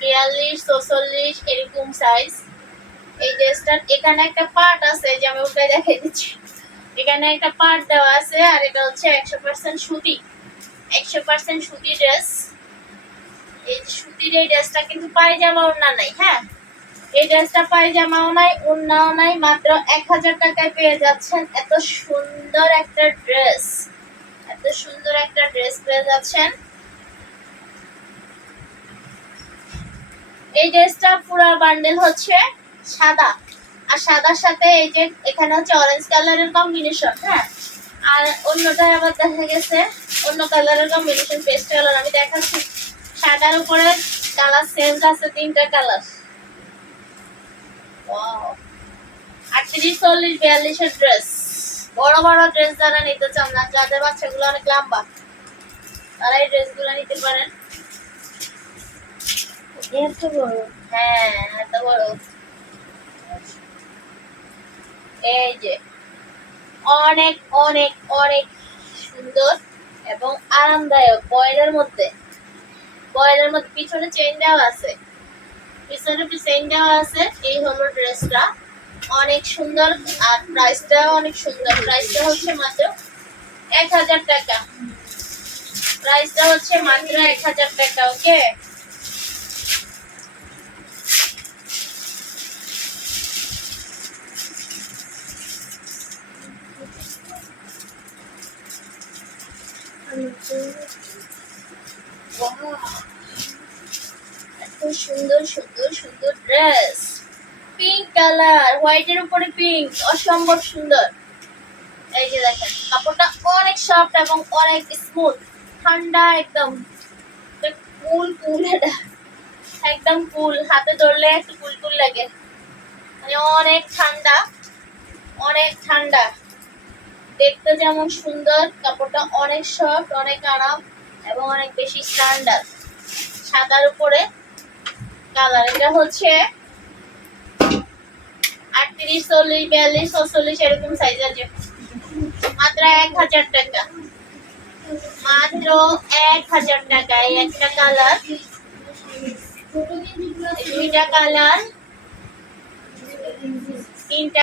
42, 44 এরকম সাইজ। এই ড্রেসটার এখানে একটা পার্ট আছে, যে আমি উল্টে দেখাই দিচ্ছি। এখানে একটা পার্ট দেওয়া আছে, আর এটা হচ্ছে 100% সুতি, 100% সুতি ড্রেস। এই সুতির এই ড্রেসটা কিন্তু পায়জামা ওড়না নাই। হ্যাঁ, এই ড্রেসটা পায়জামাও নাই, ওড়নাও নাই, মাত্র 1000 টাকায় পেয়ে যাচ্ছেন। এত সুন্দর একটা ড্রেস, এত সুন্দর একটা ড্রেস পেয়ে যাচ্ছেন। এই ড্রেসটা পুরো বান্ডেল হচ্ছে সাদা, আর সাদার সাথে এই যে এখানে হচ্ছে অরেঞ্জ কালারের কম্বিনেশন। হ্যাঁ, আর অন্যটায় আবার দেখা গেছে অন্য কালারের কম্বিনেশন, পেস্ট কালার। আমি দেখাচ্ছি, সাদার উপরে কালার চেঞ্জ আছে, 3টা কালার। 38, 40, 42 এর ড্রেস। বড় বড় ড্রেস যারা নিতে চান না, যাদের বাচ্চাগুলো অনেক লম্বা, তারা এই ড্রেসগুলো নিতে পারেন। এত বড়? হ্যাঁ, এত বড়। এই যে অনেক অনেক অনেক সুন্দর এবং আরামদায়ক। বয়েলের মধ্যে পিছনে চেইন দেওয়া আছে, পিছনে চেইন দেওয়া আছে। এই হলো ড্রেসটা, অনেক সুন্দর, আর প্রাইসটাও অনেক সুন্দর। প্রাইসটা হচ্ছে মাত্র 1000 টাকা। প্রাইসটা হচ্ছে মাত্র 1000 টাকা। ওকে, এত সুন্দর সুন্দর সুন্দর ড্রেস। পিঙ্ক কালার, হোয়াইটের উপরে পিঙ্ক, অসম্ভব সুন্দর। এই যে দেখেন, কাপড়টা অনেক সফট এবং অনেক স্মুথ, ঠান্ডা একদম। কুল কুল, এটা একদম কুল, হাতে ধরলে একটু কুল কুল লাগে, মানে অনেক ঠান্ডা, অনেক ঠান্ডা। দেখতে যেমন সুন্দর, কাপড়টা অনেক সফট, অনেক আরাম এবং অনেক বেশি স্ট্যান্ডার্ড। সাদার উপরে কালার। এটা হচ্ছে 38, 40, 42, 44 এরকম সাইজ আছে। মাত্র 1000 টাকা, মাত্র 1000 টাকায়। একটা কালার, 2টা কালার, 3টা